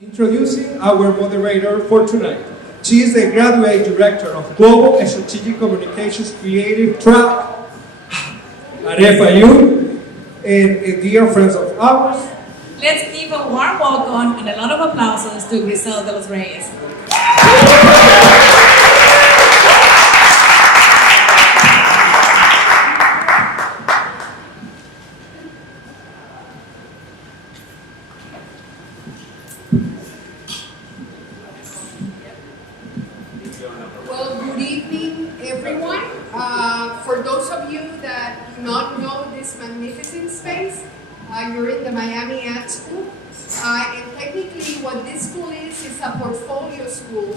Introducing our moderator for tonight. She is the graduate director of Global Strategic Communications Creative Track at FIU and a dear friend of ours. Let's give a warm welcome and a lot of applauses to Grizelle De Los Reyes. Well, good evening, everyone. For those of you that do not know this magnificent space, you're in the Miami Ad School. And technically what this school is a portfolio school.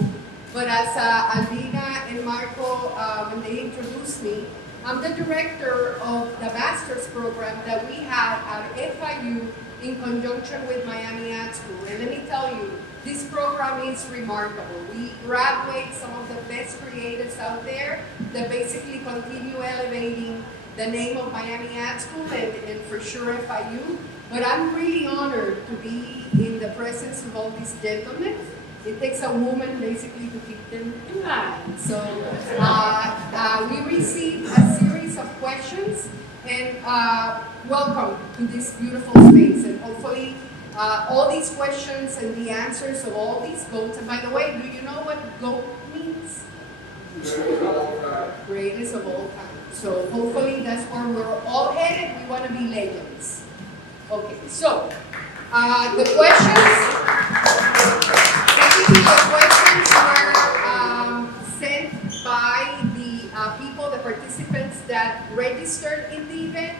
But as Albina and Marco, when they introduced me, I'm the director of the master's program that we had at FIU in conjunction with Miami Ad School. And let me tell you, this program is remarkable. We graduate some of the best creatives out there that basically continue elevating the name of Miami Ad School and for sure FIU. But I'm really honored to be in the presence of all these gentlemen. It takes a woman basically to keep them in line. So we received a series of questions and welcome to this beautiful space. And hopefully all these questions and the answers of all these goats. And by the way, do you know what goat means? Greatest of all time. So hopefully that's where we're all headed. We want to be legends. Okay, so the questions were sent by the participants that registered in the event.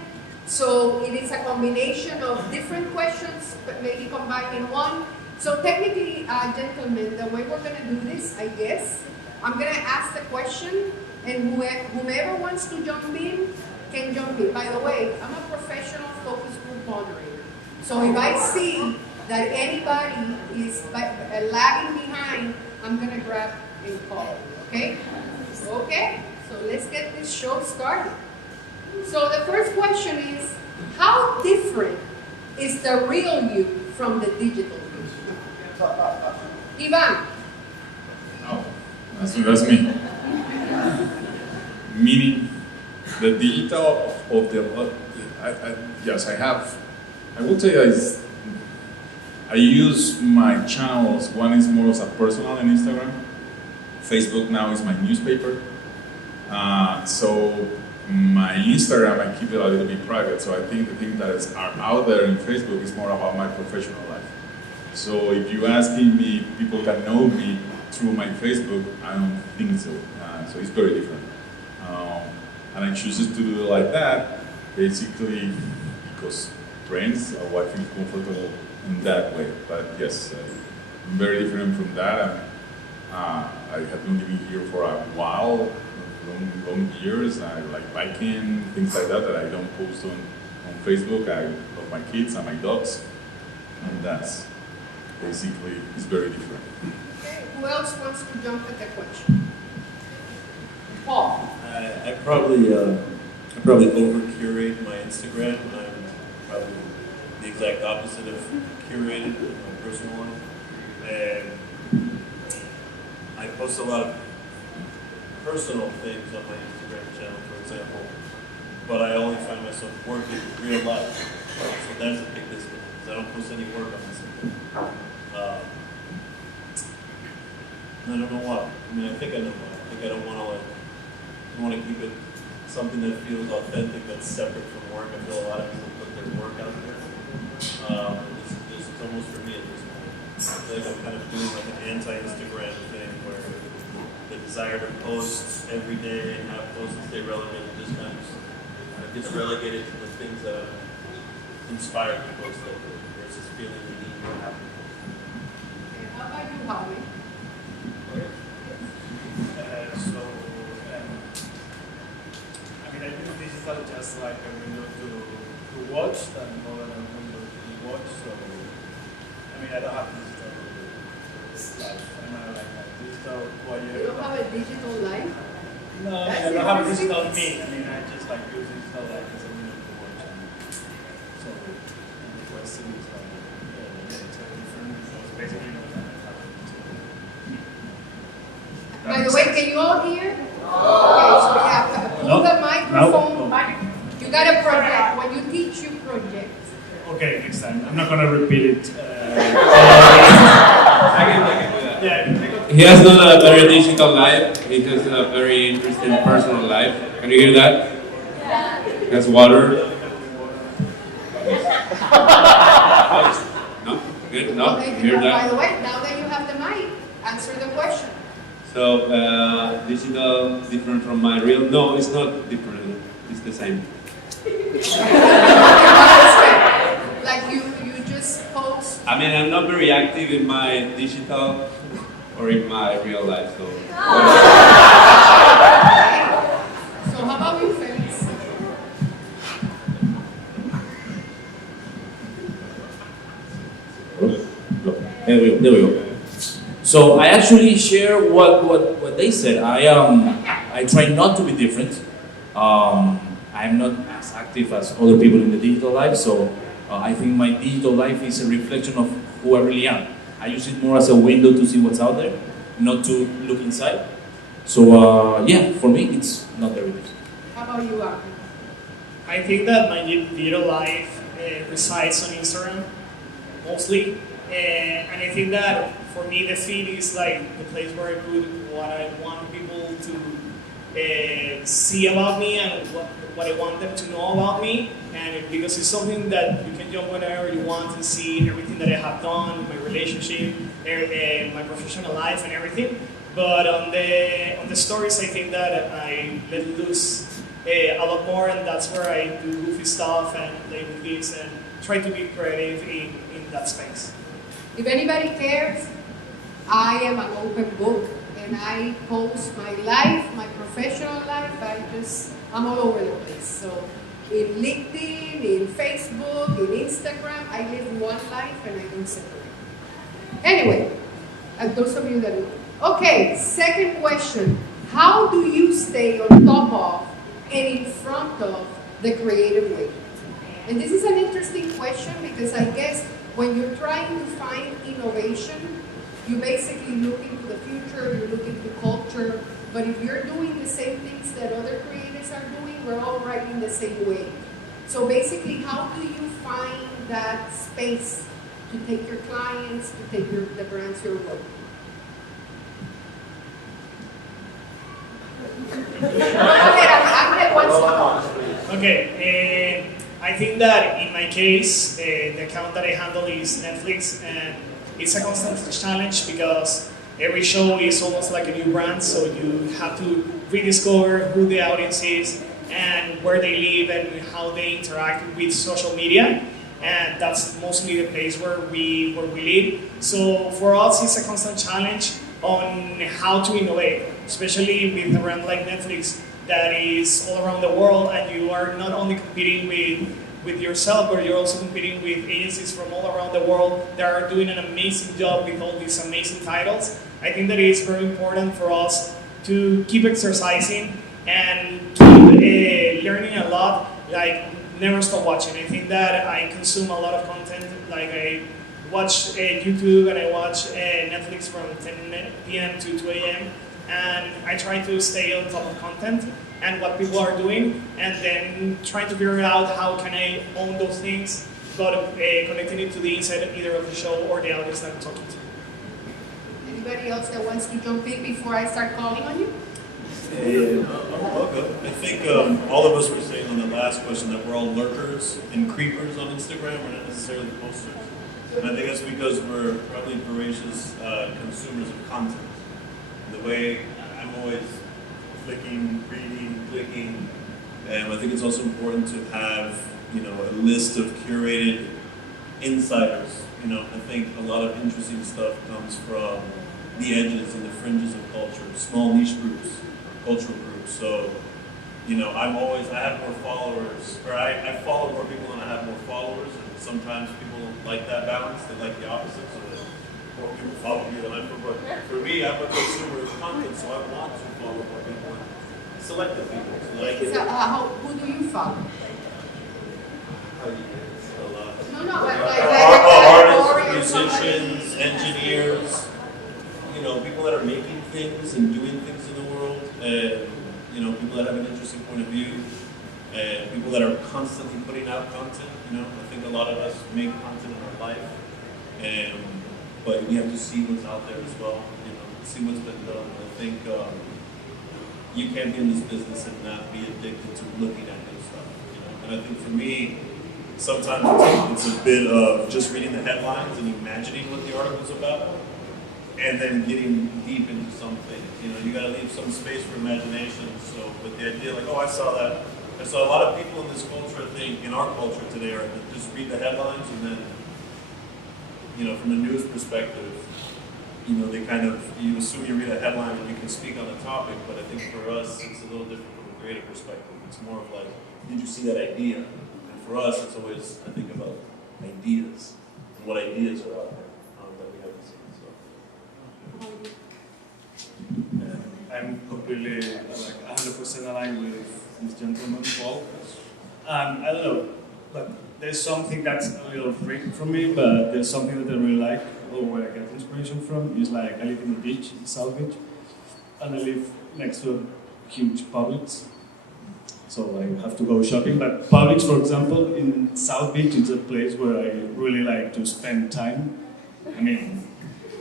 So it is a combination of different questions, but maybe combined in one. So technically, gentlemen, the way we're going to do this, I guess, I'm going to ask the question, and whomever wants to jump in can jump in. By the way, I'm a professional focus group moderator. So if I see that anybody is lagging behind, I'm going to grab and call. Okay? Okay? So let's get this show started. So the first question is, how different is the real you from the digital you? Iván. No, that's me. Meaning, the digital of the, yes, I have, I will say I use my channels. One is more as a personal on Instagram. Facebook now is my newspaper. So my Instagram, I keep it a little bit private. So I think the things that are out there in Facebook is more about my professional life. So if you asking me, people can know me through my Facebook, I don't think so. So it's very different. And I choose to do it like that, basically because friends or what feels comfortable in that way. But yes, I'm very different from that. I have been living here for a while, long years. I like biking, things like that I don't post on Facebook. I love my kids and my dogs, and that's basically, it's very different. Okay, who else wants to jump at the question? Paul. I probably over-curate my Instagram. I'm probably the exact opposite of curated in my personal life. And I post a lot of personal things on my Instagram channel, for example, but I only find myself working in real life. So there's a big difference. I don't post any work on Instagram. I don't know why. I mean, I think I know why. I think I don't want to keep it something that feels authentic, that's separate from work. I feel a lot of people put their work out there. It's almost for me at this point. I feel like I'm kind of doing like an anti-Instagram thing where the desire to post every day and have posts and stay relevant just kind of gets relegated to the things that I'm inspired to post versus feeling the need to have to post. Okay, how about you, Jaume? I do digital just like a window to watch and more than a window to watch. So, I don't have digital life. I'm like a digital voyeur. You don't have a digital life? No, I don't have a digital me. I just like use digital life as a window to watch. So, the question is like, it's different because basically Can you all hear? Okay, so we have to pull the microphone back. You gotta project. When you teach, you project. Okay, next time. I'm not gonna repeat it. I can do that. Yeah. He has done a very digital life. He has a very interesting personal life. Can you hear that? He has water. No? Good? No? Okay, You hear by that? the way, now that you have the mic, answer the question. So, digital different from my real? No, it's not different. It's the same. Like you just post. I mean, I'm not very active in my digital or in my real life, so. So how about you, Felix? There we go. So I actually share what they said. I try not to be different. I'm not as active as other people in the digital life, so I think my digital life is a reflection of who I really am. I use it more as a window to see what's out there, not to look inside. So yeah, for me it's not very different. How about you, Alma? I think that my digital life resides on Instagram, mostly. And I think that for me the feed is like the place where I put what I want people to see about me and what I want them to know about me. And because it's something that you can jump whenever you want to see everything that I have done, my relationship, my professional life and everything. But on the stories, I think that I let loose a lot more, and that's where I do goofy stuff and play with kids and try to be creative in that space. If anybody cares, I am an open book and I post my life, my professional life. I'm all over the place. So in LinkedIn, in Facebook, in Instagram, I live one life and I don't separate. Anyway, those of you that know. Okay, second question. How do you stay on top of and in front of the creative wave? And this is an interesting question because I guess when you're trying to find innovation, you basically look into the future, you look into culture, but if you're doing the same things that other creators are doing, we're all riding the same wave. So basically, how do you find that space to take your clients, to take the brands you're working? Okay, I think that in my case, the account that I handle is Netflix, and it's a constant challenge because every show is almost like a new brand, so you have to rediscover who the audience is and where they live and how they interact with social media, and that's mostly the place where we live. So for us, it's a constant challenge on how to innovate, especially with a brand like Netflix that is all around the world, and you are not only competing with yourself, but you're also competing with agencies from all around the world that are doing an amazing job with all these amazing titles. I think that it is very important for us to keep exercising and keep learning a lot, like never stop watching. I think that I consume a lot of content, like I watch YouTube and I watch Netflix from 10 p.m. to 2 a.m. and I try to stay on top of content and what people are doing, and then trying to figure out how can I own those things, but connecting it to the inside either of the show or the audience that I'm talking to. Anybody else that wants to jump in before I start calling on you? I think all of us were saying on the last question that we're all lurkers and creepers on Instagram. We're not necessarily posters. And I think that's because we're probably voracious consumers of content. The way I'm always clicking, reading, clicking, and I think it's also important to have, a list of curated insiders. I think a lot of interesting stuff comes from the edges and the fringes of culture, small niche groups, cultural groups. So, I have more followers, or I follow more people and I have more followers, and sometimes people like that balance, they like the opposite, so that more people follow me than I follow. But for me, I'm a consumer of content, so I want to follow more people, selective people. Who do you follow? No, Artists, musicians, engineers, people that are making things and doing things in the world. point of view, and people that are constantly putting out content. You know, I think a lot of us make content in our life, but we have to see what's out there as well. You know, see what's been done. I think you can't be in this business and not be addicted to looking at new stuff. You know, and I think for me, sometimes it's a bit of just reading the headlines and imagining what the article's about, and then getting deep into something. You know, you got to leave some space for imagination. So, but the idea, like, oh, I saw that. I saw a lot of people in this culture, I think, in our culture today, are just read the headlines and then, you know, from a news perspective, you know, they kind of, you assume you read a headline and you can speak on the topic, but I think for us, it's a little different from a creative perspective. It's more of like, did you see that idea? And for us, it's always, I think about ideas and what ideas are out there that we haven't seen. So. I'm completely, like, 100% aligned with this gentleman, Paul. I don't know, but there's something that's a little freak from me, but there's something that I really like, or where I get inspiration from, is like, I live in the beach, in South Beach, and I live next to a huge Publix. So I have to go shopping, but Publix, for example, in South Beach, is a place where I really like to spend time. I mean,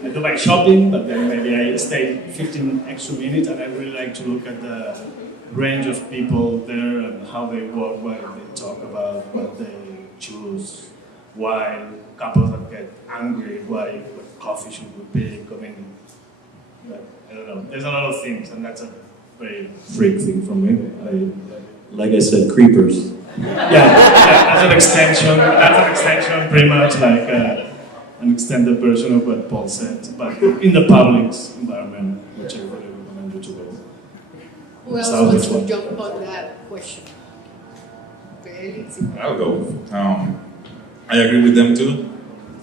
I do my shopping, but then maybe I stay 15 extra minutes, and I really like to look at the range of people there and how they work, what they talk about, what they choose, why couples that get angry, why what coffee should we pick. I mean, I don't know. There's a lot of things, and that's a very freak thing from me. Like I said, creepers. That's an extension. That's an extension, pretty much like an extended version of what Paul said, but in the public environment, which I really recommend you to go. Who else wants to jump on that question? Felix. I'll go. I agree with them too.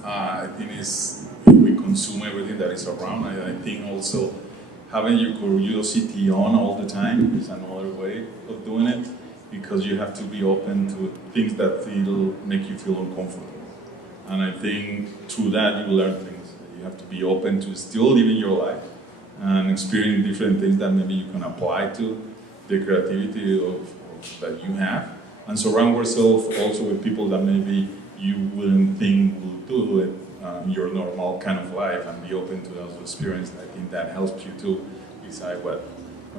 I think we consume everything that is around. I think also having your curiosity on all the time is another way of doing it, because you have to be open to things that make you feel uncomfortable. And I think through that you learn things. You have to be open to still living your life and experiencing different things that maybe you can apply to the creativity that you have. And surround yourself also with people that maybe you wouldn't think will do it in your normal kind of life, and be open to those experiences. I think that helps you to decide what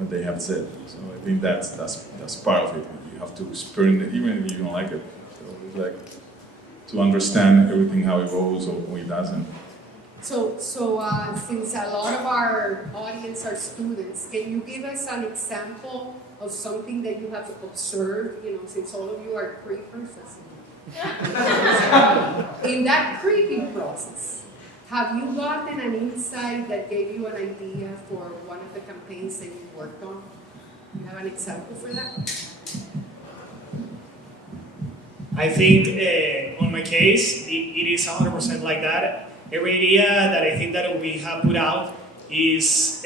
they have said. So I think that's part of it. You have to experience it, even if you don't like it. So it's like to understand everything, how it goes or it doesn't. So since a lot of our audience are students, can you give us an example of something that you have observed, since all of you are creepers? In that creeping process, have you gotten an insight that gave you an idea for one of the campaigns that you worked on? Do you have an example for that? I think on my case, it is 100% like that. Every idea that I think that we have put out is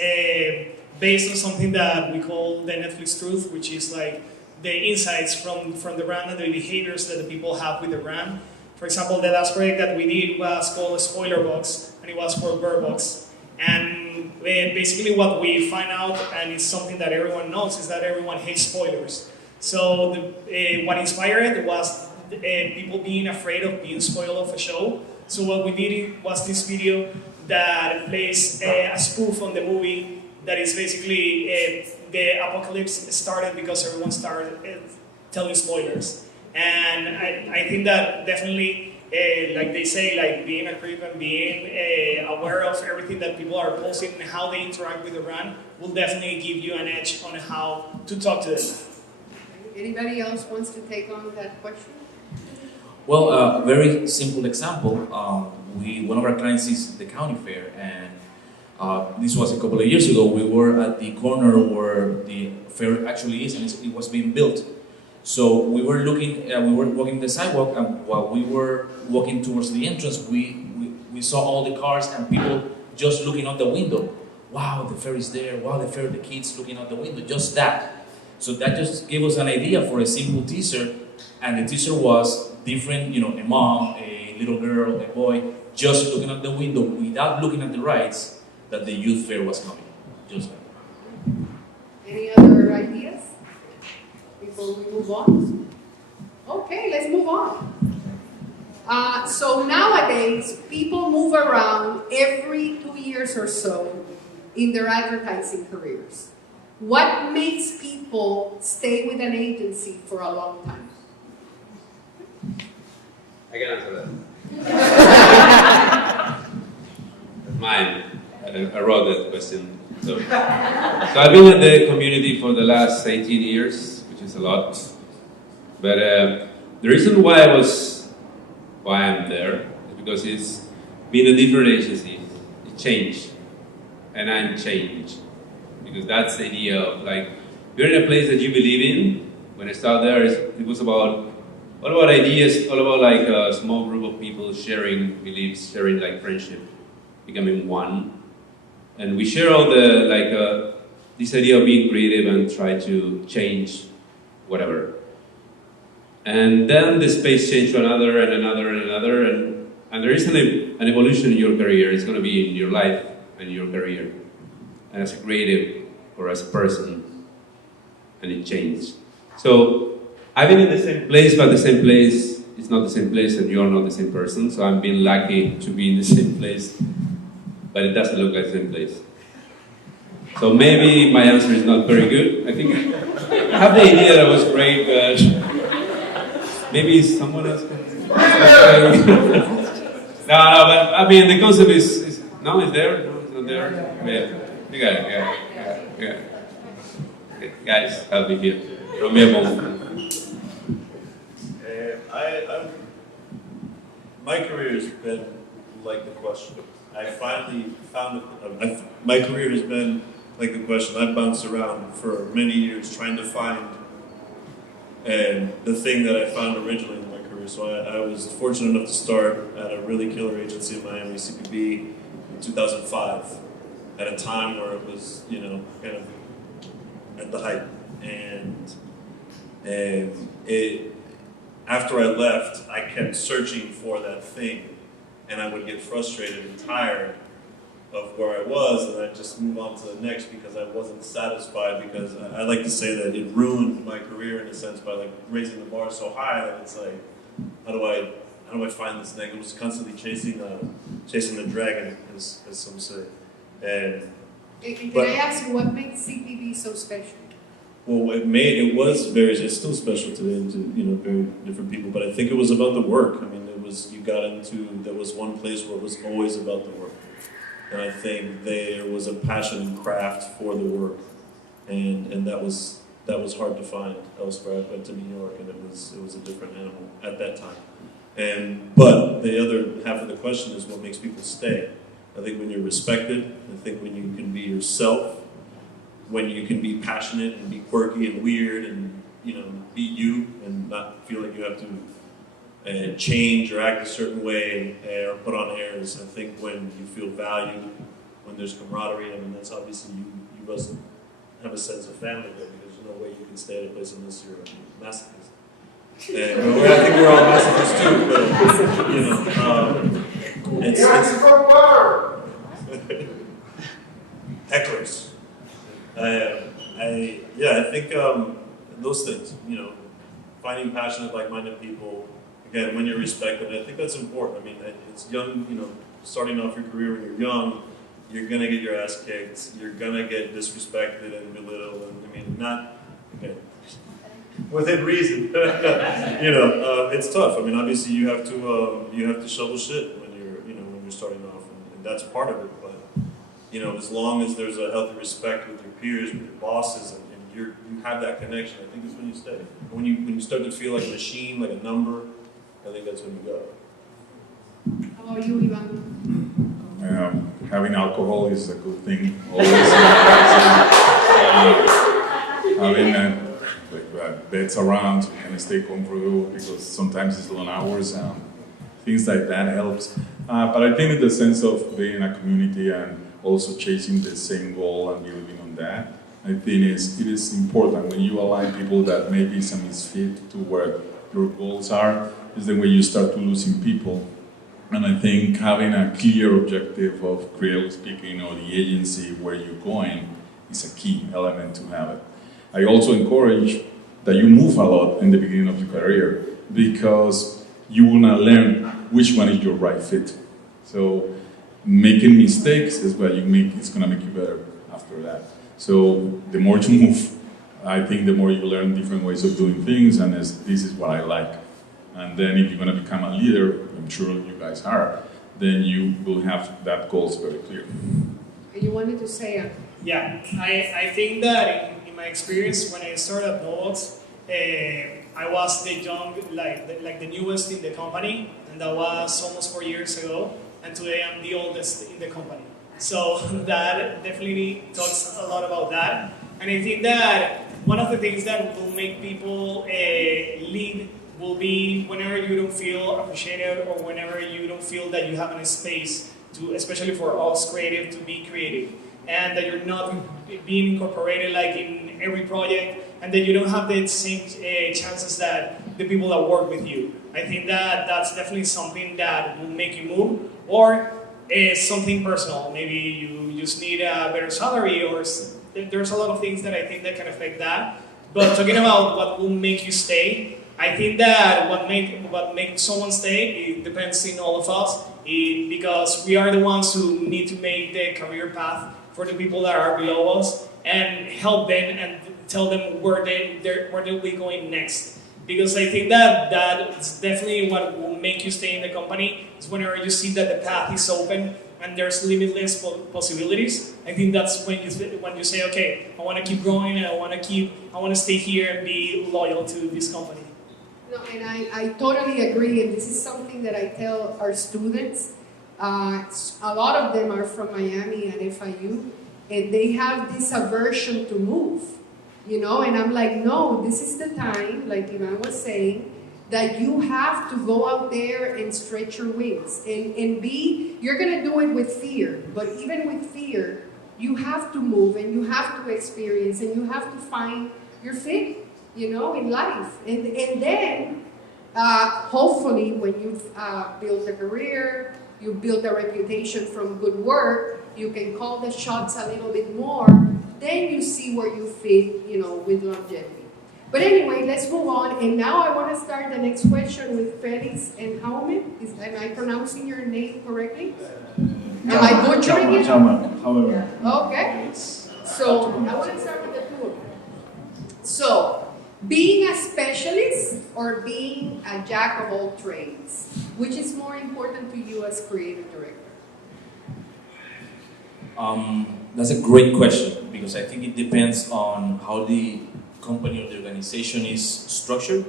based on something that we call the Netflix truth, which is like the insights from the brand and the behaviors that the people have with the brand. For example, the last project that we did was called Spoiler Box, and it was for Bird Box. And basically what we find out, and it's something that everyone knows, is that everyone hates spoilers. So what inspired it was people being afraid of being spoiled of a show. So what we did was this video that plays a spoof on the movie that is basically the apocalypse started because everyone started telling spoilers. And I think that definitely, like they say, like being a creep and being aware of everything that people are posting and how they interact with the brand will definitely give you an edge on how to talk to them. Anybody else wants to take on that question? Well, a very simple example. One of our clients is the county fair, and this was a couple of years ago. We were at the corner where the fair actually is, and it was being built. So we were walking the sidewalk, and while we were walking towards the entrance, we saw all the cars and people just looking out the window. Wow, the fair is there. Wow, the kids looking out the window. Just that. So that just gave us an idea for a simple teaser, and the teaser was different, a mom, a little girl, a boy, just looking out the window without looking at the rides that the youth fair was coming. Just like that. Any other ideas? before we move on? Okay, let's move on. So nowadays, people move around every 2 years or so in their advertising careers. What makes people stay with an agency for a long time? I can answer that. Mine. I wrote that question. So I've been in the community for the last 18 years, which is a lot. But the reason why I'm there is because it's been a different agency. It changed, and I'm changed. Because that's the idea of like, you're in a place that you believe in. When I started there, it was all about ideas, all about like a small group of people sharing beliefs, sharing like friendship, becoming one. And we share all the like this idea of being creative and try to change whatever. And then the space changed to another and another and another, and there is an evolution in your career. It's going to be in your life and your career, and as a creative or as a person, and it changed. So I've been in the same place, but the same place is not the same place, and you're not the same person. So I'm being lucky to be in the same place, but it doesn't look like the same place. So maybe my answer is not very good. I think I have the idea that was great, but maybe someone else can. No, but I mean the concept is no, it's there. No, it's not there. Yeah, you got it. Yeah. Okay, guys, help me here. Throw me a bone. My career has been like the question. I finally found it. My career has been like the question. I've bounced around for many years trying to find the thing that I found originally in my career. So I was fortunate enough to start at a really killer agency in Miami, CPB, in 2005, at a time where it was, kind of at the height. And after I left, I kept searching for that thing, and I would get frustrated and tired of where I was, and I'd just move on to the next because I wasn't satisfied, because I like to say that it ruined my career in a sense by like raising the bar so high that it's like, how do I find this next? It was constantly chasing the dragon, as some say. And can I ask you, what makes CPB so special? Well, it's still special today to, very different people, but I think it was about the work. I mean, there was one place where it was always about the work. And I think there was a passion and craft for the work. And that was hard to find elsewhere. I went to New York, and it was a different animal at that time. But the other half of the question is what makes people stay. I think when you're respected, I think when you can be yourself, when you can be passionate and be quirky and weird and be you and not feel like you have to change or act a certain way or put on airs. I think when you feel valued, when there's camaraderie, I mean that's obviously you must have a sense of family there, because there's no way you can stay at a place unless you're a masochist. And I think we're all masochists too, but it's hecklers. I think those things, finding passionate, like-minded people, again, when you're respected, I think that's important. I mean, it's young, starting off your career when you're young, you're gonna get your ass kicked, you're gonna get disrespected and belittled, and within reason. It's tough. I mean, obviously you have to shovel shit when you're starting off, and that's part of it. But as long as there's a healthy respect with your peers, with your bosses, and you have that connection, I think it's when you stay. When you start to feel like a machine, like a number, I think that's when you go. How about you, Iván? Having alcohol is a good thing. Always. Having beds around and stay comfortable, because sometimes it's long hours. Things like that helps. But I think in the sense of being in a community and also chasing the same goal and believing on that, I think it is important when you align people that maybe some misfit to where your goals are, is the way you start to losing people. And I think having a clear objective of creatively speaking, or the agency where you're going, is a key element to have it. I also encourage that you move a lot in the beginning of your career because you will not learn which one is your right fit. So making mistakes is what it's gonna make you better after that. So the more you move, I think the more you learn different ways of doing things, and this is what I like. And then if you're gonna become a leader, I'm sure you guys are, then you will have that goals very clear. You wanted to say Yeah, I think that in my experience when I started at Nobox, I was the young, like the newest in the company, and that was almost 4 years ago. And today I'm the oldest in the company. So that definitely talks a lot about that. And I think that one of the things that will make people lead will be whenever you don't feel appreciated or whenever you don't feel that you have a space to, especially for us creative, to be creative. And that you're not being incorporated like in every project, and that you don't have the same chances that the people that work with you. I think that that's definitely something that will make you move, or something personal. Maybe you just need a better salary, or there's a lot of things that I think that can affect that. But talking about what will make you stay, I think that what makes someone stay, it depends in all of us, because we are the ones who need to make the career path for the people that are below us and help them and tell them where they'll be going next. Because I think that that's definitely what will make you stay in the company, is whenever you see that the path is open and there's limitless possibilities. I think that's when you say, okay, I want to keep growing and I want to stay here and be loyal to this company. No, and I totally agree, and this is something that I tell our students. A lot of them are from Miami and FIU, and they have this aversion to move, you know, and I'm like, no, this is the time, like Iván was saying, that you have to go out there and stretch your wings, and you're gonna do it with fear, but even with fear, you have to move, and you have to experience, and you have to find your fit, you know, in life, and then, hopefully, when you've built a career, you build a reputation from good work, you can call the shots a little bit more, then you see where you fit, you know, with longevity. But anyway, let's move on. And now I want to start the next question with Felix and Jaume. Am I pronouncing your name correctly? Am I butchering it? However. Okay. So I want to start with the two of you. So, being a specialist or being a jack of all trades, which is more important to you as creative director? That's a great question, because I think it depends on how the company or the organization is structured.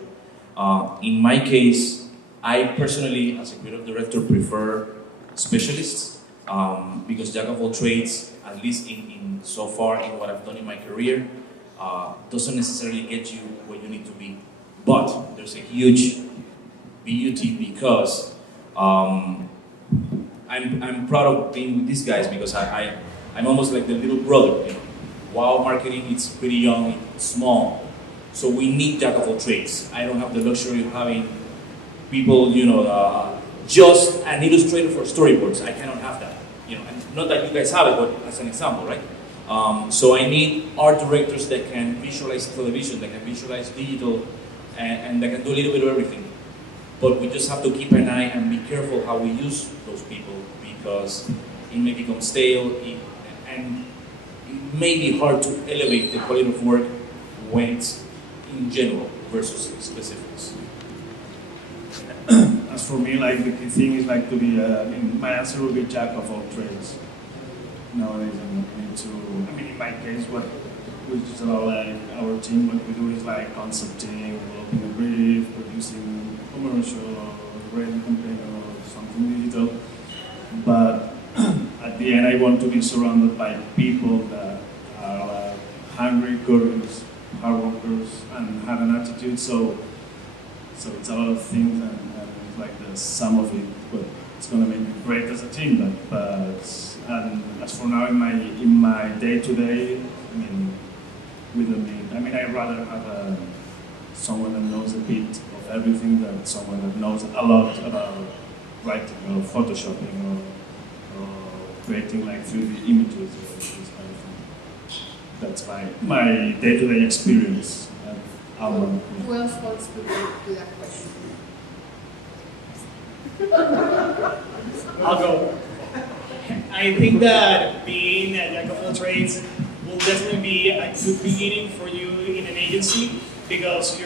In my case, I personally, as a creative director, prefer specialists, because jack of all trades, at least in so far in what I've done in my career, doesn't necessarily get you where you need to be. But there's a huge beauty, because I'm proud of being with these guys, because I'm almost like the little brother. You know? WOW Marketing, it's pretty young, it's small, so we need jack of all trades. I don't have the luxury of having people, you know, just an illustrator for storyboards. I cannot have that. You know, and not that you guys have it, but as an example, right? So I need art directors that can visualize television, that can visualize digital, and that can do a little bit of everything. But we just have to keep an eye and be careful how we use those people, because it may become stale, and it may be hard to elevate the quality of work when it's in general versus specifics. As for me, like the key thing is like to be, my answer would be jack of all trades. Nowadays, I mean, in my case, which is about like our team, what we do is like concepting, developing a brief, producing a commercial or radio campaign or something digital. But at the end, I want to be surrounded by people that are hungry, curious, hard workers, and have an attitude. So it's a lot of things, and it's like the sum of it. But it's going to make me great as a team. And as for now, in my day-to-day, I mean, we don't need. I mean, I'd rather have someone that knows a bit of everything than someone that knows a lot about writing or photoshopping or creating like 3D images or this kind of thing. That's my day-to-day experience. Who else wants to go to that question? I'll go. I think that being a jack of all trades will definitely be a good beginning for you in an agency, because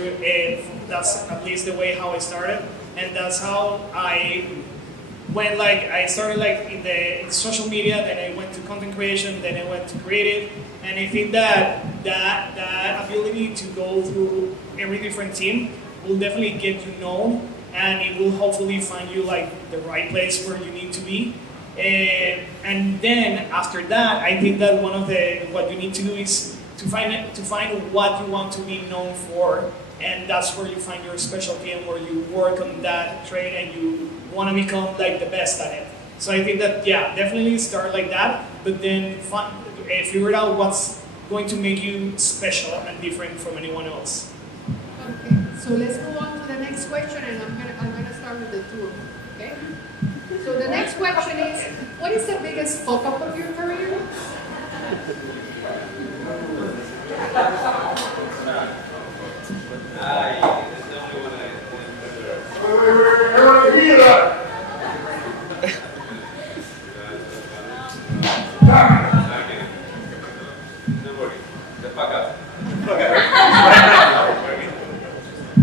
that's at least the way how I started, and that's how I went. Like I started like in social media, then I went to content creation, then I went to creative, and I think that ability to go through every different team will definitely get you known, and it will hopefully find you like the right place where you need to be. And then after that, I think that what you need to do is to find what you want to be known for, and that's where you find your specialty and where you work on that trade and you want to become like the best at it. So I think that definitely start like that, but then figure out what's going to make you special and different from anyone else. Okay, so let's move on to the next question, and I'm gonna start with the two of you. Okay. So the next question is, what is the biggest fuck up of your career?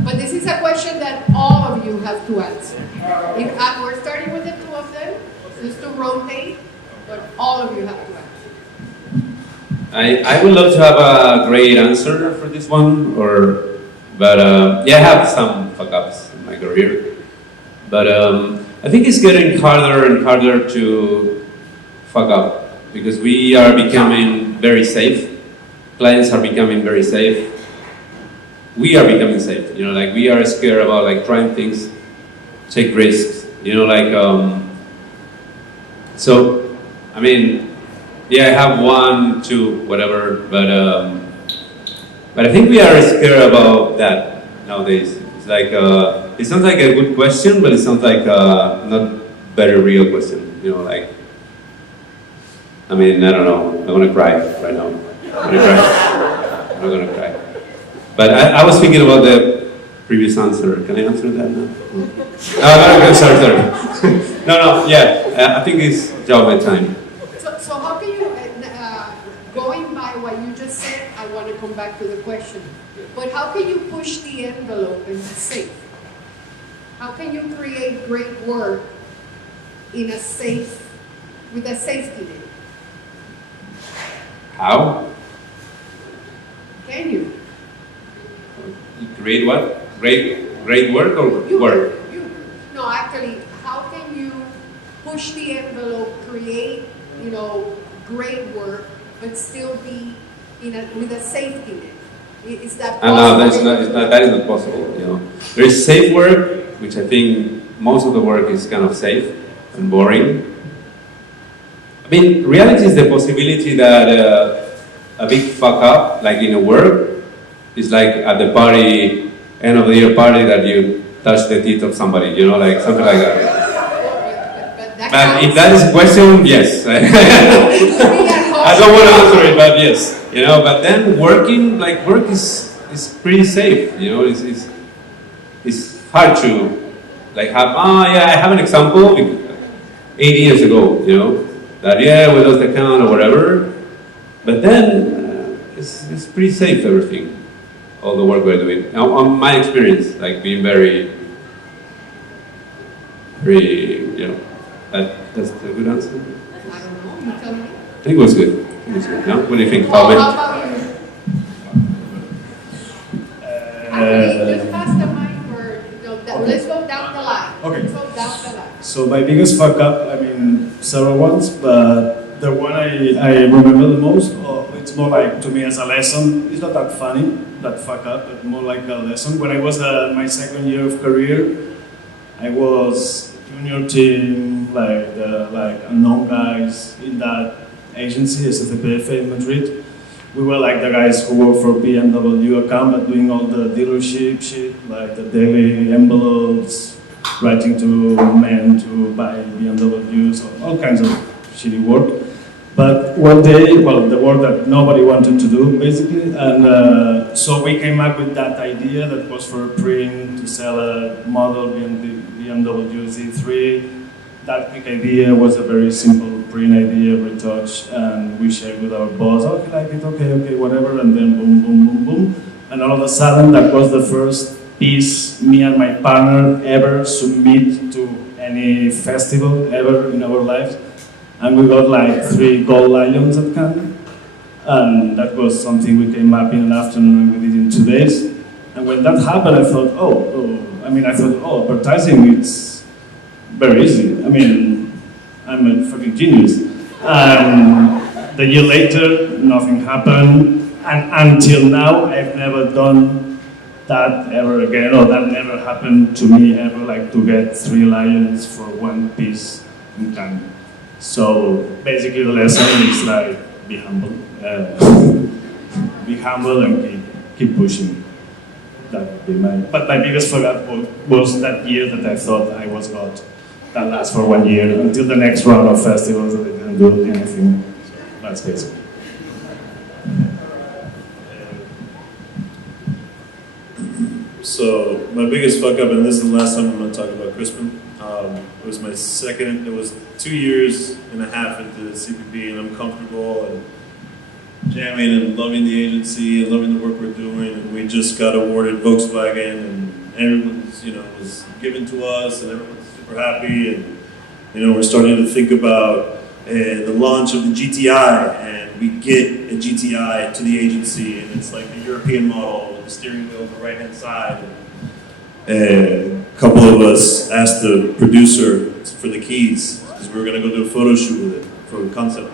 But this is a question that all of you have to answer. We're starting with the two of them, just to rotate, but all of you have to answer. I would love to have a great answer for this one, but I have some fuck-ups in my career. But I think it's getting harder and harder to fuck up, because we are becoming very safe. Clients are becoming very safe. We are becoming safe. Like we are scared about like trying things, take risks. So, I mean, I have 1, 2, whatever, but I think we are scared about that nowadays. It's like it sounds like a good question, but it sounds like not very real question. I mean, I don't know. I'm gonna cry right now. I'm not gonna cry. But I was thinking about the previous answer. Can I answer that now? No, sorry. No, I think it's Jaume time. So how can you, going by what you just said, I want to come back to the question, but how can you push the envelope and be safe? How can you create great work with a safety net? How? Can you? Great what? Great work or work? No, actually, how can you push the envelope, create, great work, but still be with a safety net? Is that possible? No, that is not possible. There is safe work, which I think most of the work is kind of safe and boring. I mean, reality is the possibility that a big fuck up, like in a work, is like at the party, end of the year party, that you touch the teeth of somebody, like something like that. But if that is a question, yes. I don't want to answer it, but yes. But then work is pretty safe. It's hard to have. I have an example. 8 years ago, that we lost the account or whatever. But then it's pretty safe, everything, all the work we're doing. Now, on my experience, being very, that's a good answer. I don't know. You tell me. I think it was good. No? What do you think, How Jaume? about you? Actually, just pass the mic, or let's go down the line. Okay. Let's go down the line. So my biggest fuck up, I mean, several ones, but the one I remember the most, it's more like to me as a lesson. It's not that funny, that fuck up, but more like a lesson. When I was my second year of career, I was junior team, like unknown guys in that agency, SFPF in Madrid. We were like the guys who work for BMW account, but doing all the dealership shit, like the daily envelopes, writing to men to buy BMWs, all kinds of shitty work. But one day, well, the work that nobody wanted to do, basically, and so we came up with that idea that was for print to sell a model BMW Z3. That big idea was a very simple print idea, retouch, and we shared with our boss, oh, he like it, okay, whatever, and then boom, boom, boom, boom. And all of a sudden, that was the first piece me and my partner ever submit to any festival ever in our lives. And we got like 3 gold lions at Cannes. And that was something we came up in an afternoon and we did in 2 days. And when that happened, I thought, advertising, it's very easy. I mean, I'm a fucking genius. And the year later, nothing happened. And until now, I've never done that ever again, or that never happened to me ever, like to get 3 lions for 1 piece in Cannes. So basically the lesson is like, be humble. Be humble and keep pushing. That would be but my biggest fuck up was that year that I thought I was God. That lasts for 1 year, until the next round of festivals that I didn't do anything. So that's basically. So my biggest fuck up, and this is the last time I'm going to talk about Crispin. It was my second, it was 2.5 years into CPP, and I'm comfortable and jamming and loving the agency and loving the work we're doing. And we just got awarded Volkswagen, and everyone's, was given to us, and everyone's super happy. And, we're starting to think about the launch of the GTI, and we get a GTI to the agency, and it's like the European model with the steering wheel on the right-hand side. And a couple of us asked the producer for the keys, because we were going to go do a photo shoot with it, for a concept.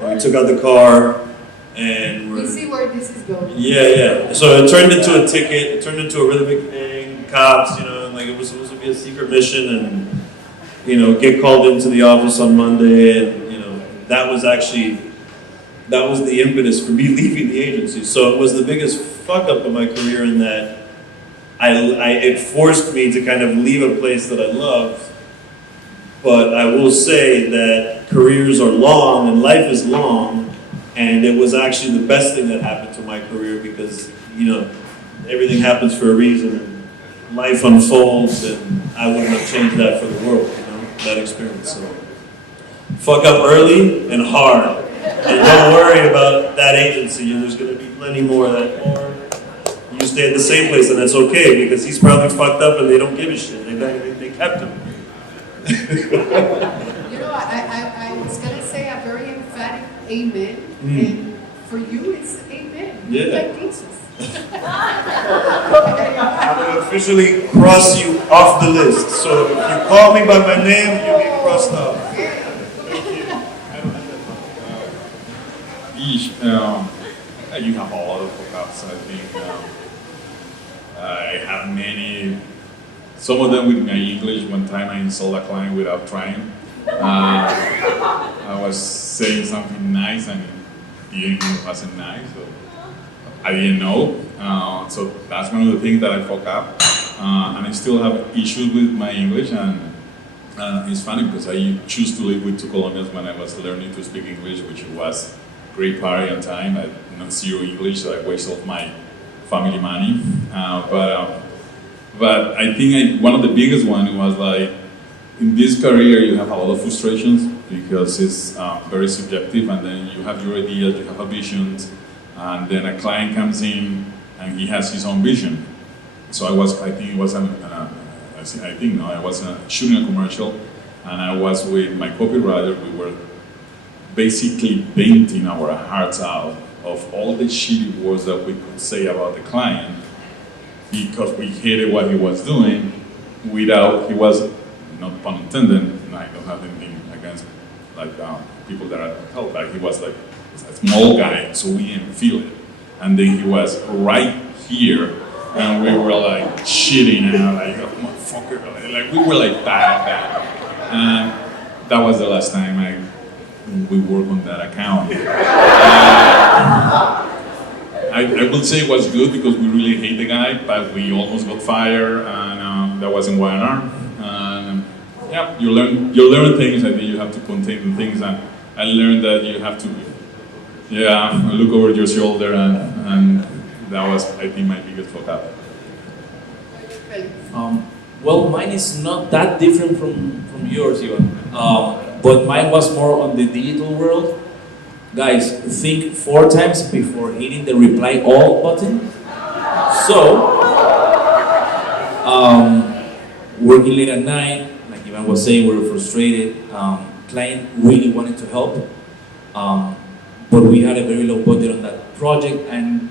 And we took out the car, and You see where this is going. Yeah. So it turned into a ticket, it turned into a really big thing, cops, and like it was supposed to be a secret mission, and, get called into the office on Monday, and, that was the impetus for me leaving the agency. So it was the biggest fuck up of my career in that it forced me to kind of leave a place that I loved. But I will say that careers are long and life is long, and it was actually the best thing that happened to my career because, everything happens for a reason, and life unfolds, and I wouldn't have changed that for the world, that experience. So fuck up early and hard. And don't worry about that agency, there's going to be plenty more of that. Or you stay at the same place, and that's okay, because he's probably fucked up and they don't give a shit. They kept him. I was going to say a very emphatic amen, and for you it's amen. Yeah. Like Jesus. I will officially cross you off the list. So if you call me by my name, you get crossed off. You have a lot of fuck-ups, I think. I have many, some of them with my English. One time I insulted a client without trying. I was saying something nice and it wasn't nice, so I didn't know. So that's one of the things that I fuck up. And I still have issues with my English, and it's funny because I choose to live with 2 Colombians when I was learning to speak English, which was great party on time. I know 0 English, so I waste all my family money. But I think one of the biggest one was like, in this career you have a lot of frustrations because it's very subjective, and then you have your ideas, you have a vision, and then a client comes in and he has his own vision. So I was shooting a commercial, and I was with my copywriter. We were basically painting our hearts out of all the shitty words that we could say about the client because we hated what he was doing he was, not pun intended, and I don't have anything against people that are helped, but he was like a small guy, so we didn't feel it. And then he was right here, and we were like shitting out, like, oh, motherfucker, like we were like bad. And that was the last time we worked on that account. I will say it was good because we really hate the guy, but we almost got fired, and that was in Y&R. Yeah, you learn things. I think you have to contain the things, and I learned that you have to, look over your shoulder, and that was, I think, my biggest fuck up. Well, mine is not that different from yours, Iván. But mine was more on the digital world. Guys, think 4 times before hitting the reply all button. So, working late at night, like Iván was saying, we were frustrated. Client really wanted to help, but we had a very low budget on that project, and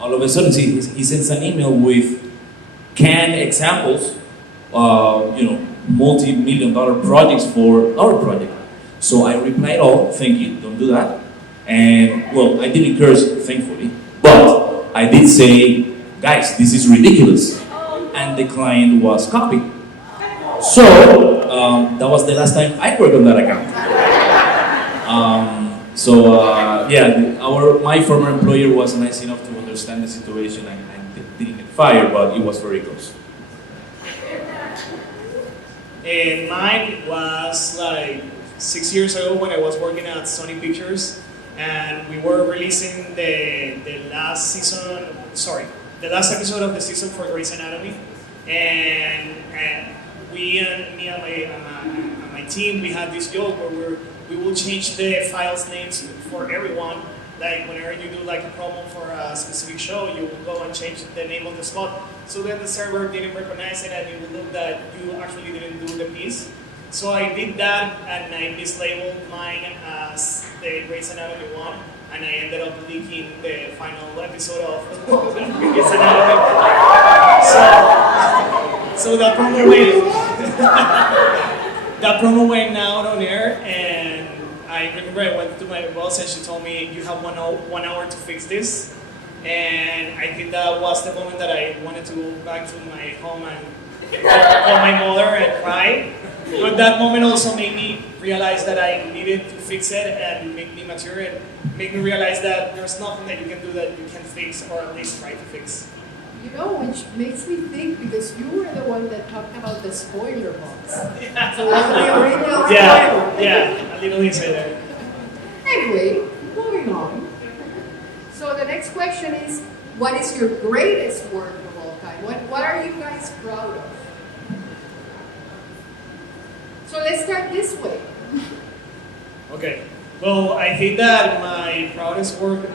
all of a sudden he sends an email with canned examples, multi-million-dollar projects for our project. So I replied, "Oh, thank you, don't do that." And well, I didn't curse, thankfully, but I did say, "Guys, this is ridiculous," and the client was copied. So that was the last time I worked on that account. My former employer was nice enough to understand the situation and didn't get fired, but it was very close. And mine was like 6 years ago when I was working at Sony Pictures, and we were releasing the last episode of the season for Grey's Anatomy, and me and my team, we had this joke where we will change the files names for everyone. Like whenever you do like a promo for a specific show, you will go and change the name of the spot, so that the server didn't recognize it and it would look that you actually didn't do the piece. So I did that, and I mislabeled mine as the Grey's Anatomy one, and I ended up leaking the final episode of Grey's Anatomy. So that promo went out on air, and I remember I went to my boss and she told me, "You have 1 hour to fix this." And I think that was the moment that I wanted to go back to my home and call my mother and cry. But that moment also made me realize that I needed to fix it and make me mature and make me realize that there's nothing that you can do that you can fix, or at least try to fix. You know, which makes me think, because you were the one that talked about the spoiler box. Yeah. So that's the original spoiler. Yeah, a little insider. Anyway, moving on. So the next question is, what is your greatest work of all time? What are you guys proud of? So let's start this way. Okay. Well, I think that my proudest work of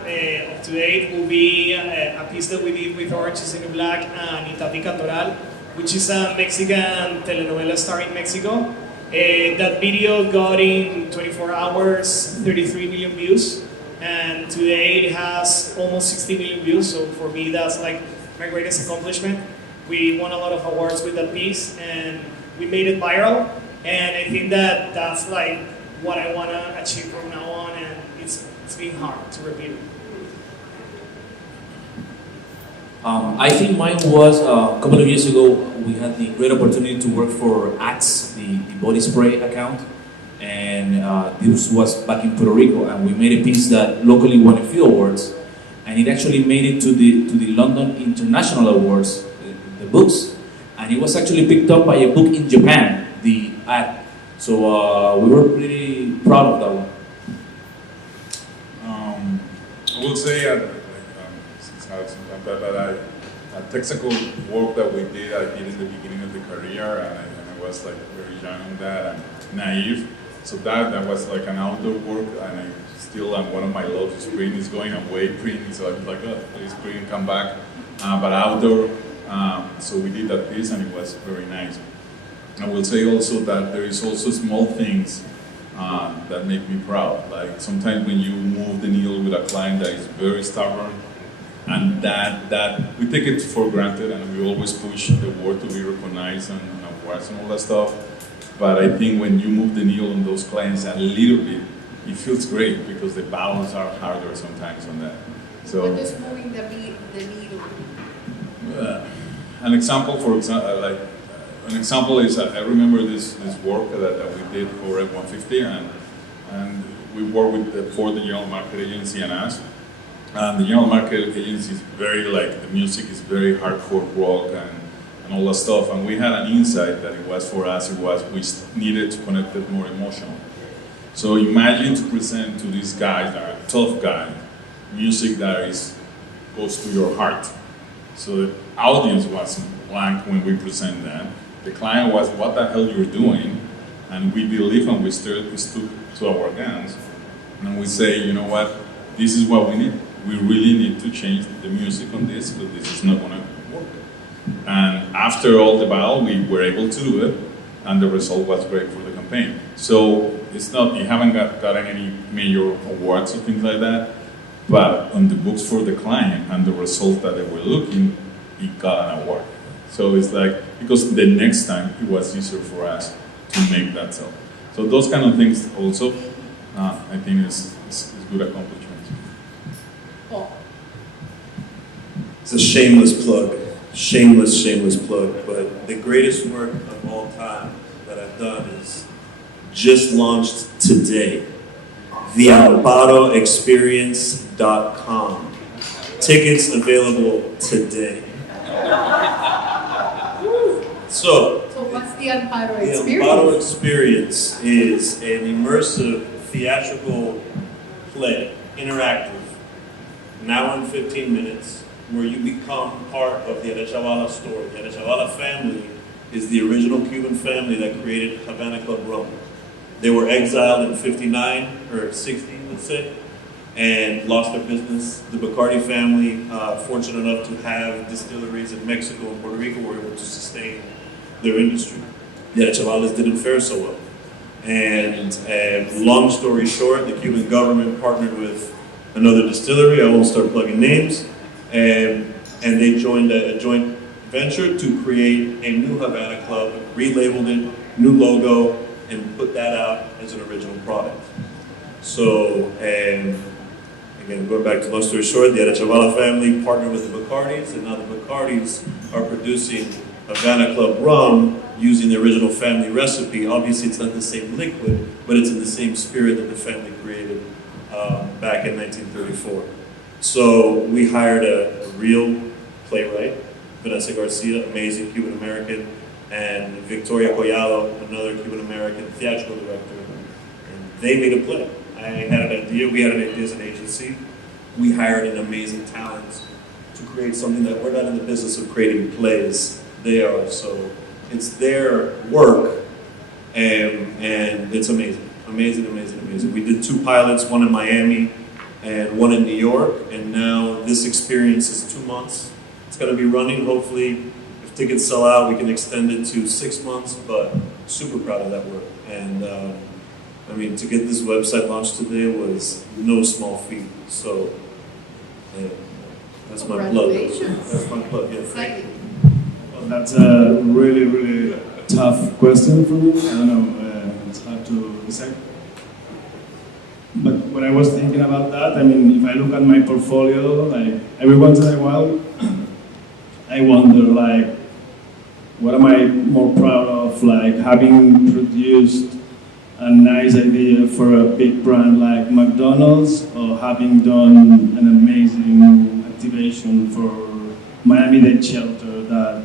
to date will be a piece that we did with Orange is the New Black and Itati Cantoral, which is a Mexican telenovela starring Mexico. That video got in 24 hours, 33 million views, and today it has almost 60 million views, so for me that's like my greatest accomplishment. We won a lot of awards with that piece, and we made it viral, and I think that that's like what I want to achieve from now on, and it's been hard to repeat it. I think mine was a couple of years ago. We had the great opportunity to work for Axe, the body spray account, and this was back in Puerto Rico, and we made a piece that locally won a few awards, and it actually made it to the London International Awards, the books, and it was actually picked up by a book in Japan, the ad. So we were pretty proud of that one. I will say, technical work that we did, I did in the beginning of the career, and I was like very young on that and naive. So that was like an outdoor work, and I still one of my loves is print is going away print, so I'm like, oh, please print, come back. But outdoor, so we did that piece, and it was very nice. I will say also that there is also small things that make me proud. Like sometimes when you move the needle with a client that is very stubborn, and that we take it for granted, and we always push the word to be recognized and awards and all that stuff. But I think when you move the needle on those clients a little bit, it feels great because the battles are harder sometimes on that. So what is moving the needle? An example, for example, an example is I remember this work that we did for F-150, and we worked for the general market agency and us. And the general market agency is very the music is very hardcore rock and all that stuff. And we had an insight that it was for us, we needed to connect it more emotional. So imagine to present to these guys that are tough guys, music that goes to your heart. So the audience was blank when we present that. The client was, what the hell you're doing? And we believe and we stood to our guns. And we say, you know what, this is what we need. We really need to change the music on this because this is not going to work. And after all the battle, we were able to do it, and the result was great for the campaign. So it's not, you haven't gotten any major awards or things like that, but on the books for the client and the result that they were looking, it got an award. So it's like, because the next time it was easier for us to make that sell. So those kind of things also, I think is good accomplishment. Oh. It's a shameless plug. Shameless plug. But the greatest work of all time that I've done is just launched today. theamparoexperience.com. Tickets available today. So what's the Amparo the experience? Amparo Experience is an immersive theatrical play, interactive, now in 15 minutes, where you become part of the Arechavala story. The Arechavala family is the original Cuban family that created Havana Club Rum. They were exiled in 59 or 60, let's say, and lost their business. The Bacardi family, fortunate enough to have distilleries in Mexico and Puerto Rico, were able to sustain their industry. The Arechavallas didn't fare so well. And long story short, the Cuban government partnered with another distillery, I won't start plugging names, and they joined a joint venture to create a new Havana Club, relabeled it, new logo, and put that out as an original product. So, again, going back to long story short, the Arechavala family partnered with the Bacardis, and now the Bacardis are producing Havana Club rum using the original family recipe. Obviously, it's not the same liquid, but it's in the same spirit that the family created back in 1934. So we hired a real playwright, Vanessa Garcia, amazing Cuban American, and Victoria Collado, another Cuban American theatrical director. And they made a play. I had an idea, we had an idea as an agency. We hired an amazing talent to create something that we're not in the business of creating plays. They are, so it's their work, and it's amazing. Amazing. We did 2 pilots, one in Miami and one in New York, and now this experience is 2 months. It's going to be running. Hopefully, if tickets sell out, we can extend it to 6 months, but super proud of that work. And I mean, to get this website launched today was no small feat. So that's my plug. That's my plug, yeah. Exciting. Well, that's a really tough question for me. I don't know, it's hard to decide. But when I was thinking about that, I mean, if I look at my portfolio, like every once in a while, I wonder, like, what am I more proud of, like having produced a nice idea for a big brand like McDonald's, or having done an amazing activation for Miami-Dade Shelter that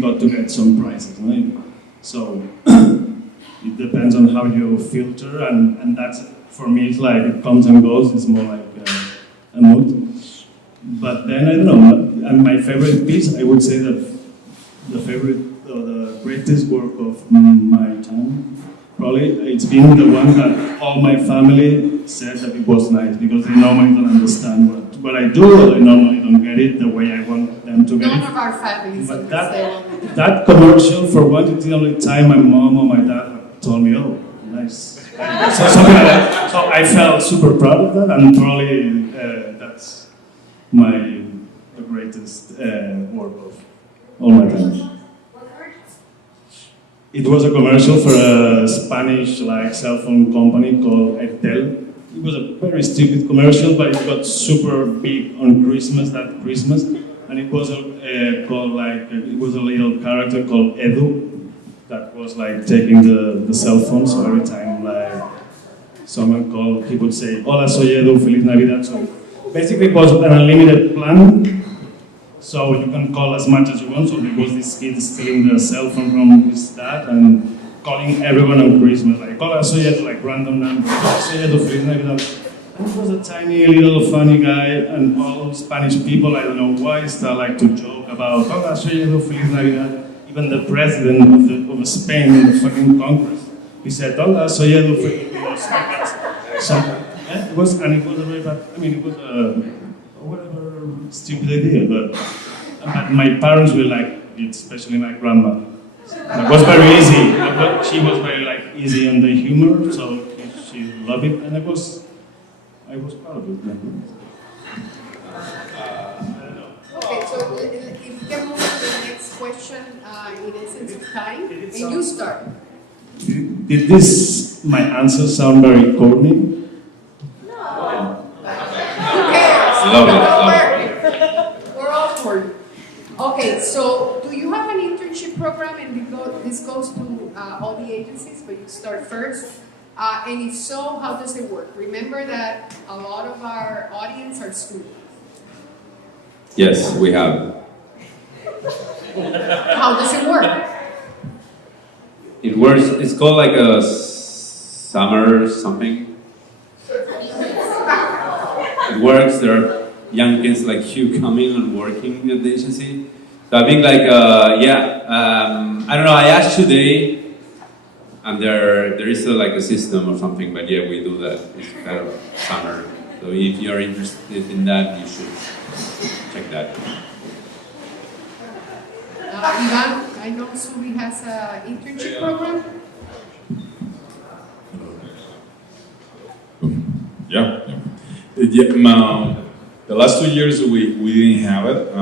got to get some prizes, right? So it depends on how you filter, and that's, for me, it's like it comes and goes. It's more like a mood. But then, I don't know, and my favorite piece, I would say that the greatest work of my time, probably, it's been the one that all my family said that it was nice, because they normally don't understand what I do, or they normally don't get it the way I want them to get it. None of our families But understand. that commercial, for one, it's the only time my mom or my dad told me, oh, nice. So something like that. So I felt super proud of that, and probably that's the greatest work of all my time. It was a commercial for a Spanish cell phone company called Airtel. It was a very stupid commercial, but it got super big on Christmas, and it was it was a little character called Edu that was like taking the cell phone. So every time someone called, he would say, "Hola, soy Edu, Feliz Navidad." So basically, it was an unlimited plan. So you can call as much as you want. So there was this kid stealing the cell phone from his dad, and calling everyone on Christmas, like, hola, soy Ed, like random numbers, hola, soy Ed, Feliz Navidad. And he was a tiny little funny guy, and all Spanish people, I don't know why, start like to joke about, hola, soy Ed, Feliz Navidad. Even the president of Spain in the fucking Congress, he said, hola, soy Ed, Feliz Navidad. So, it was a very bad, I mean, it was a whatever stupid idea, but my parents were like, especially my grandma. It was very easy. She was very like easy on the humor, so she loved it, and I was proud of it. Okay, so if you can move to the next question in essence of time, and you start. Did my answer sound very corny? No. Who cares? Love it. We're all for you. Okay, so do you have an internship program, and this goes to all the agencies, but you start first? And if so, how does it work? Remember that a lot of our audience are students. Yes, we have. How does it work? It works, it's called like a summer something. It works, there are young kids like you coming and working at the agency. So I think like, I don't know, I asked today, and there is like a system or something, but yeah, we do that. It's kind of summer. So if you're interested in that, you should check that. Iván, I know Zubi has an internship program. Yeah. The last 2 years we didn't have it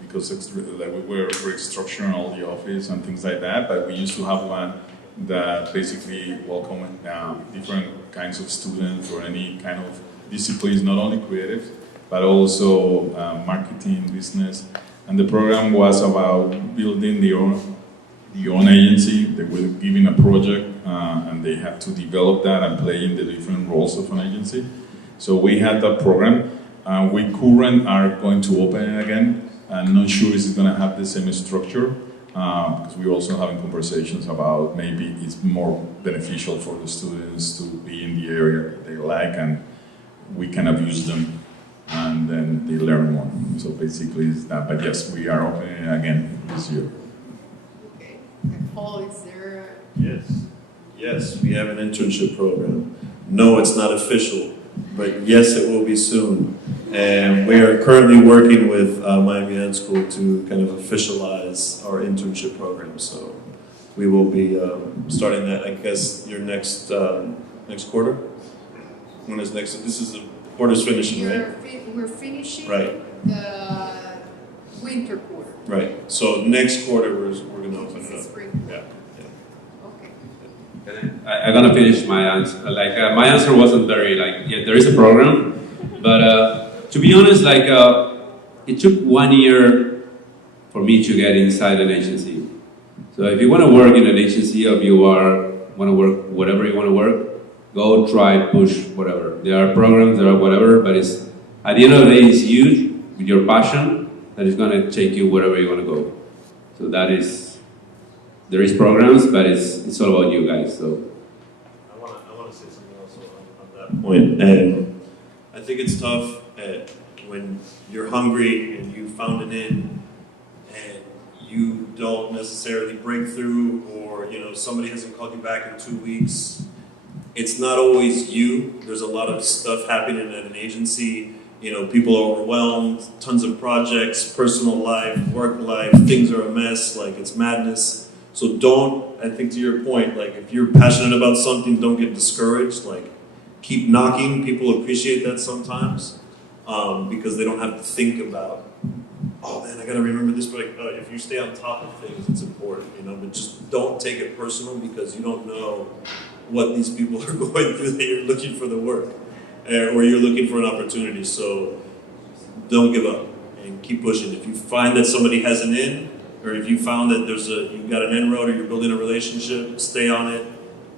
because we were restructuring all the office and things like that. But we used to have one that basically welcomed different kinds of students for any kind of disciplines, not only creative, but also marketing, business. And the program was about building the own agency. They were given a project and they had to develop that and play in the different roles of an agency. So we had that program. We currently are going to open it again. I'm not sure it's going to have the same structure because we're also having conversations about maybe it's more beneficial for the students to be in the area that they like and we can abuse them and then they learn more. So basically it's that, but yes, we are opening it again this year. Okay. Paul, is there Yes, we have an internship program. No, it's not official, but yes, it will be soon. And we are currently working with Miami Ant School to kind of officialize our internship program. So we will be starting that, I guess, your next quarter? When is next? This is the quarter's finishing, right? We're finishing Right. the winter quarter. Right. So next quarter we're going to open Which it is up. spring. Yeah. Okay. I'm gonna finish my answer. Like my answer wasn't very like, yeah, there is a program, but to be honest, like it took 1 year for me to get inside an agency. So if you want to work in an agency, or if you want to work whatever you want to work, go try, push, whatever. There are programs, there are whatever, but it's at the end of the day, it's you with your passion that is gonna take you wherever you want to go. So that is, there is programs, but it's all about you guys. So I want to say something else on that point. And I think it's tough when you're hungry and you found an in and you don't necessarily break through, or somebody hasn't called you back in 2 weeks. It's not always you. There's a lot of stuff happening at an agency. People are overwhelmed, tons of projects, personal life, work life, things are a mess, like it's madness. So I think to your point, like if you're passionate about something, don't get discouraged. Like keep knocking. People appreciate that sometimes because they don't have to think about, oh man, I gotta remember this. But if you stay on top of things, it's important, but just don't take it personal because you don't know what these people are going through that you're looking for the work or you're looking for an opportunity. So don't give up and keep pushing. If you find that somebody has an in, or if you found that you've got an inroad or you're building a relationship, stay on it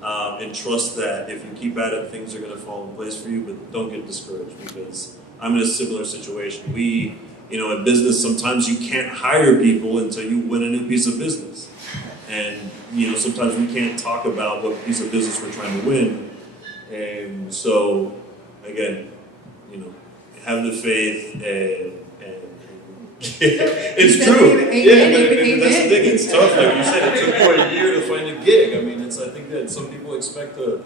and trust that if you keep at it, things are going to fall in place for you, but don't get discouraged because I'm in a similar situation. In business, sometimes you can't hire people until you win a new piece of business. And sometimes we can't talk about what piece of business we're trying to win. And so, again, have the faith and it's true. Yeah, but that's the thing. It's tough. Like you said, it took more a year to find a gig. I mean, I think that some people expect to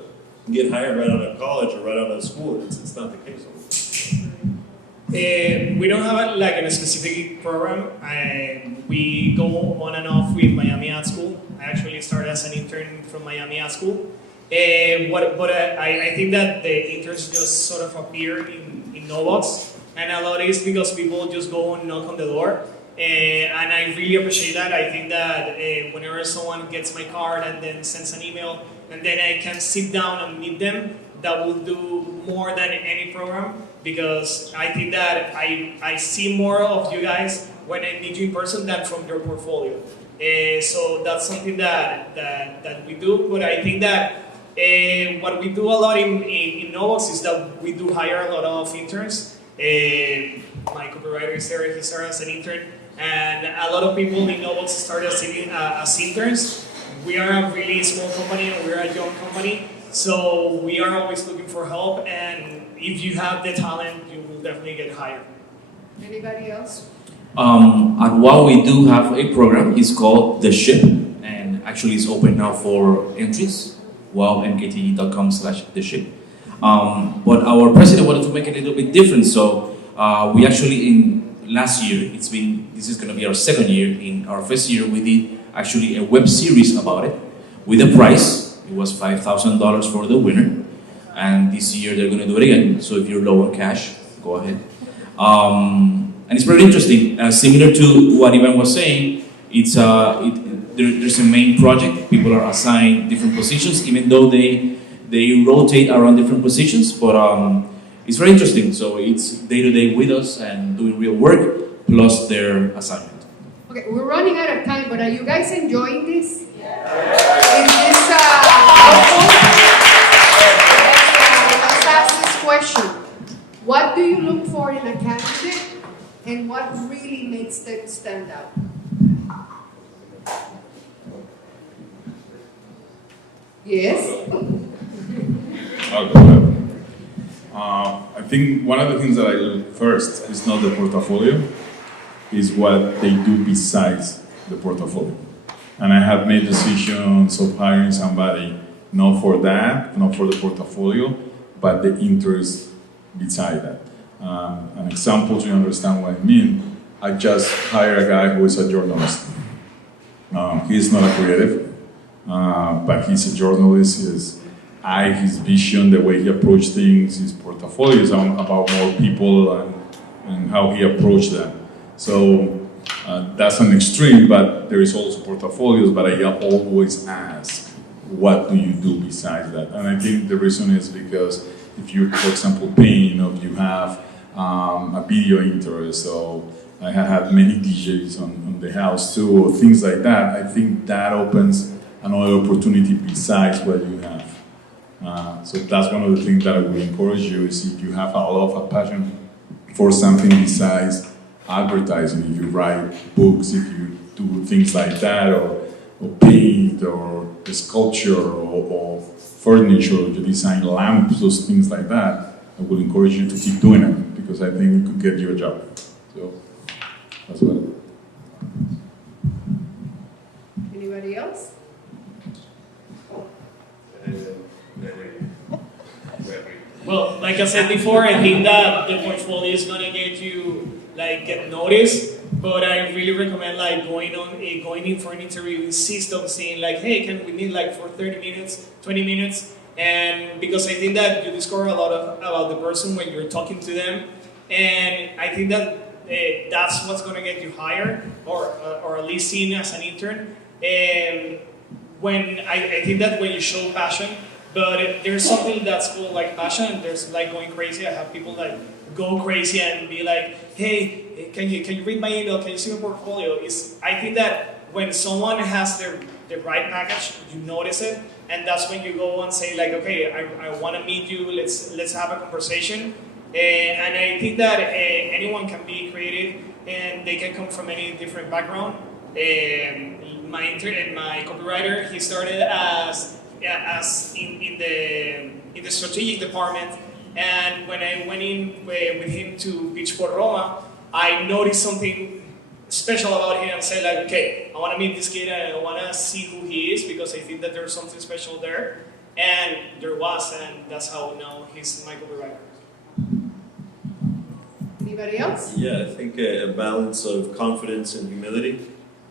get hired right out of college or right out of school. It's not the case. We don't have a specific program. We go on and off with Miami Ad School. I actually started as an intern from Miami Ad School. But I think that the interns just sort of appear in Nobox. And a lot is because people just go and knock on the door. And I really appreciate that. I think that whenever someone gets my card and then sends an email, and then I can sit down and meet them, that will do more than any program, because I think that I see more of you guys when I meet you in person than from your portfolio. So that's something that we do. But I think that what we do a lot in Nobox is that we do hire a lot of interns. My copywriter is there, he started as an intern, and a lot of people in Nobox started as interns. We are a really small company and we're a young company, so we are always looking for help, and if you have the talent, you will definitely get hired. Anybody else? At WOW we do have a program, it's called The Ship, and actually it's open now for entries, wowmktg.com/The Ship. But our president wanted to make it a little bit different, so we actually last year, this is going to be our second year. In our first year, we did actually a web series about it with a prize. It was $5,000 for the winner, and this year they're going to do it again. So if you're low on cash, go ahead. And it's very interesting. Similar to what Iván was saying, there's a main project. People are assigned different positions, even though they rotate around different positions, but it's very interesting. So it's day-to-day with us and doing real work, plus their assignment. Okay, we're running out of time, but are you guys enjoying this? Yeah. Is this helpful? Let's ask this question. What do you look for in a candidate, and what really makes them stand out? Yes? I think one of the things that I look first is not the portfolio, is what they do besides the portfolio. And I have made decisions of hiring somebody not for that, not for the portfolio, but the interest beside that. An example to understand what I mean, I just hired a guy who is a journalist. He's not a creative, but he's a journalist. His vision, the way he approached things, his portfolio is about more people and how he approached them. So that's an extreme, but there is also portfolios, but I always ask, what do you do besides that? And I think the reason is because if you, for example, paint, or you have a video interest, so I have had many DJs on the house too, or things like that, I think that opens another opportunity besides what you have. So that's one of the things that I would encourage you, is if you have a love, a passion for something besides advertising, if you write books, if you do things like that, or paint, or sculpture, or furniture, or you design lamps, those things like that, I would encourage you to keep doing it, because I think it could get you a job. So that's what. Anybody else? Well, like I said before, I think that the portfolio is gonna get noticed. But I really recommend going in for an interview in system, saying hey, can we meet for 30 minutes, 20 minutes? And because I think that you discover a lot about the person when you're talking to them, and I think that that's what's gonna get you hired, or at least seen as an intern. And when I think that when you show passion. But there's something that's called passion. There's going crazy. I have people go crazy and be hey, can you read my email? Can you see my portfolio? I think that when someone has the right package, you notice it, and that's when you go and say okay, I want to meet you. Let's have a conversation. And I think that anyone can be creative, and they can come from any different background. My copywriter, he started as in the strategic department, and when I went in with him to Beach for Roma, I noticed something special about him and said like, okay, I want to meet this kid and I want to see who he is because I think that there's something special there, and there was, and that's how now he's my copywriter. Anybody else? Yeah, I think a balance of confidence and humility,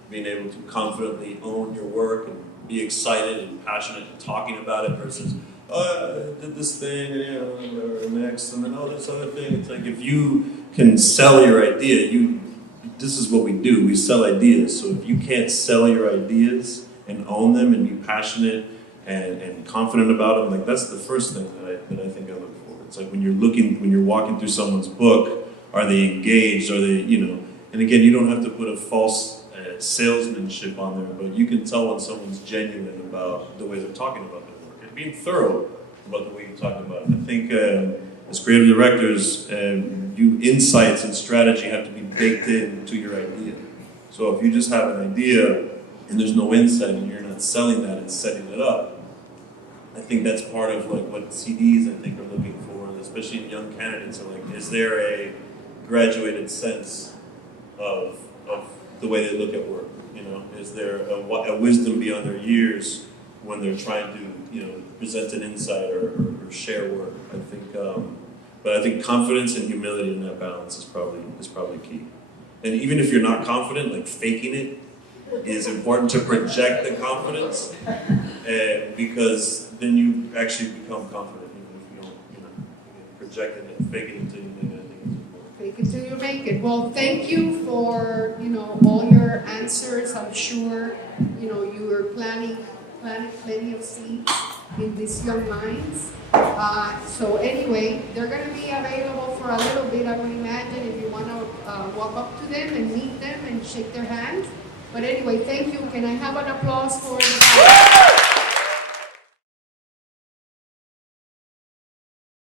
being able to confidently own your work and be excited and passionate and talking about it versus, oh, I did this thing, or next, and then, oh, this other thing. It's like if you can sell your idea, this is what we do. We sell ideas. So if you can't sell your ideas and own them and be passionate and confident about them, like that's the first thing that I think I look for. It's like when you're walking through someone's book, are they engaged? Are they, and again, you don't have to put a false salesmanship on there, but you can tell when someone's genuine about the way they're talking about their work and being thorough about the way you're talking about it. I think as creative directors, insights and strategy have to be baked into your idea. So if you just have an idea and there's no insight and you're not selling that and setting it up, I think that's part of like what CDs I think are looking for, especially in young candidates. Are like, is there a graduated sense of the way they look at work? Is there a wisdom beyond their years when they're trying to present an insight or share work? I think, but I think confidence and humility in that balance is probably key. And even if you're not confident, like faking it is important to project the confidence, because then you actually become confident. Even if you don't, project it and fake it until you make it. I think it's important. Fake it till you make it. Well, thank you for all your answers. I'm sure you are planting plenty of seeds in these young minds. So anyway, they're going to be available for a little bit, I would imagine, if you want to walk up to them and meet them and shake their hands. But anyway, thank you. Can I have an applause for the